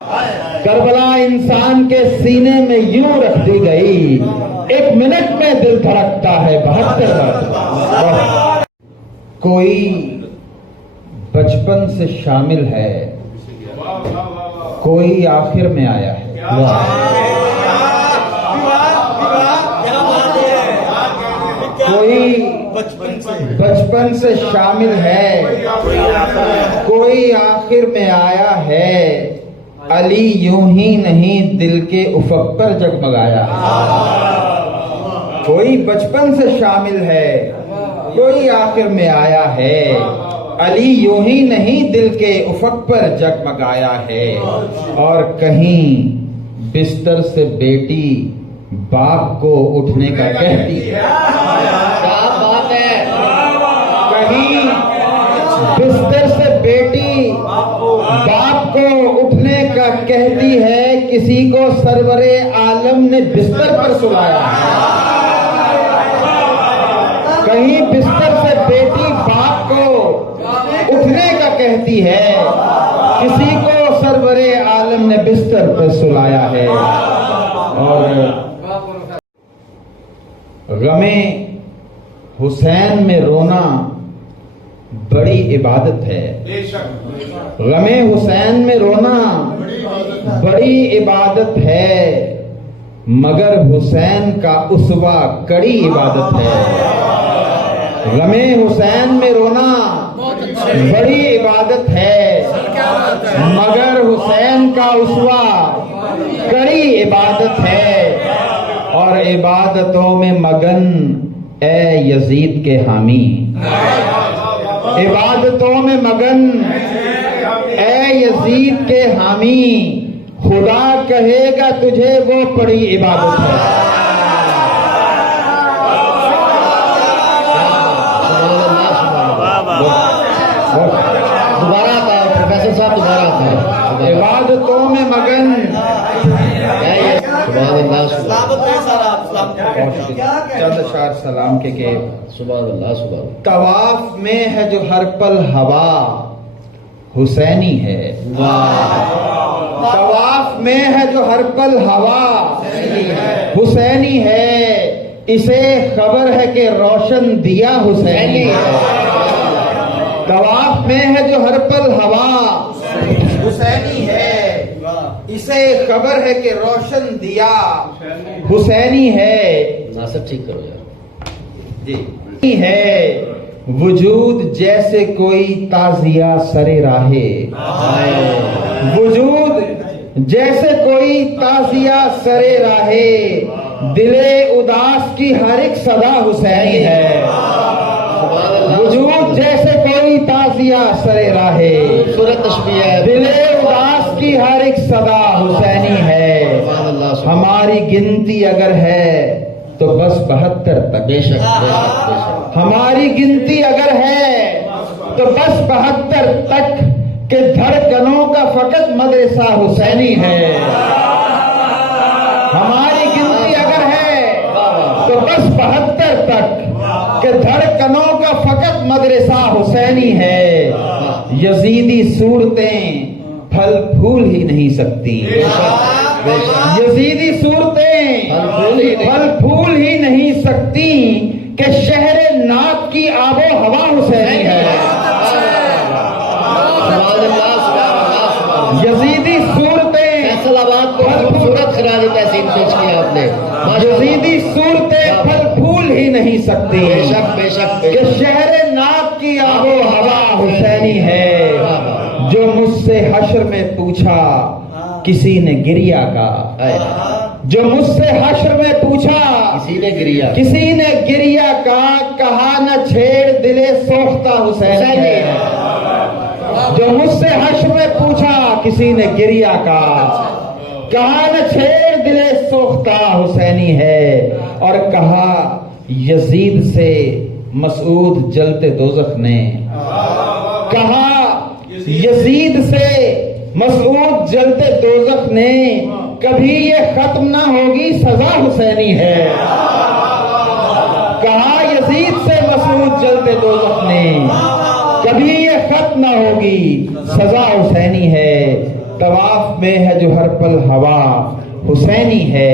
Karbala इंसान के सीने में यूं रख दी गई, 1 मिनट में दिल धड़कता है 72 बार। कोई बचपन से शामिल है, कोई आखिर में आया है। कोई बचपन से शामिल है, कोई आखिर में आया है। अली यूं ही नहीं दिल के उफक पर जगमगाया है। कोई बचपन से शामिल है, कोई आखिर में आया है। अली यूं ही नहीं दिल के उफक पर जगमगाया है। और कहीं बिस्तर से बेटी बाप को उठने का कहती है। क्या बात है। कहीं बिस्तर से बेटी बाप को उठने का कहती है। किसी को सरवरे आलम ने बिस्तर पर सुलाया है। कहीं बिस्तर से बेटी बाप को उठने का कहती है। किसी को सरवरे आलम ने बिस्तर पर सुलाया है। और गमे हुसैन में रोना बड़ी इबादत है। गमे हुसैन में रोना बड़ी इबादत है। मगर हुसैन का उसवा कड़ी इबादत है। गमे हुसैन में रोना बड़ी इबादत है। मगर हुसैन का उसवा कड़ी इबादत है। और इबादतों में मगन ए यजीद के हामी। इबादतों में मगन ए यजीद के हामी। खुदा कहेगा तुझे वो बड़ी इबादत है। दोबारा आता है प्रोफेसर साहब, दोबारा आता है। इबादतों में मगन चंद अशार सलाम के तवाफ में है जो हर पल हवा हुसैनी है। तवाफ में है जो हर पल हवा हुसैनी है। इसे खबर है कि रोशन दिया हुसैनी है। तवाफ में है जो हर पल हवा हुसैनी है। इसे खबर है कि रोशन दिया हुसैनी है। नासिर ठीक करो यार जी है। वजूद जैसे कोई ताजिया सरे राहे। वजूद जैसे कोई ताजिया सरे राहे। दिले उदास की हर एक सदा हुसैनी है। वजूद जैसे कोई ताजिया सरे राहे। सूरत तशबीह है। दिले उदास की हर एक सदा हुसैनी है। हमारी गिनती अगर है तो बस 72 तक। बेशक बेशक बेशक। हमारी गिनती अगर है तो बस 72 तक के धड़कनों का फकत मदरसा हुसैनी है। हमारी गिनती अगर है तो बस 72 तक के धड़कनों का फकत मदरसा हुसैनी है। यजीदी सूरतें फल फूल ही नहीं सकती। यजीदी सूरतें फल फूल ही नहीं सकती कि शहर नात की आबो हवा हुसैनी है। यजीदी सूरतें फैसलाबाद को खूबसूरत खराज तहसीन पेश किया आपने। यजीदी सूरतें फल फूल ही नहीं सकती। बेशक बेशक कि शहर नात की आबो हवा हुसैनी है। जो मुझसे हश्र में पूछा किसी ने गिरिया का। जो मुझसे हश्र में पूछा किसी ने गिरिया का। कहा न छेड़ दिले सोख्ता हुसैनी है। जो मुझसे हश्र में पूछा किसी ने गिरिया का। कहा न छेड़ दिले सोख्ता हुसैनी है। और कहा यजीद से मसूद जलते दोज़ख ने। कहा यजीद से मसूद जलते दोज़ख ने। कभी ये खत्म ना होगी सजा हुसैनी है। कहा यजीद से मसूद जलते दोज़ख ने। कभी ये खत्म ना होगी सजा हुसैनी है। तवाफ में है जो हर पल हवा हुसैनी है।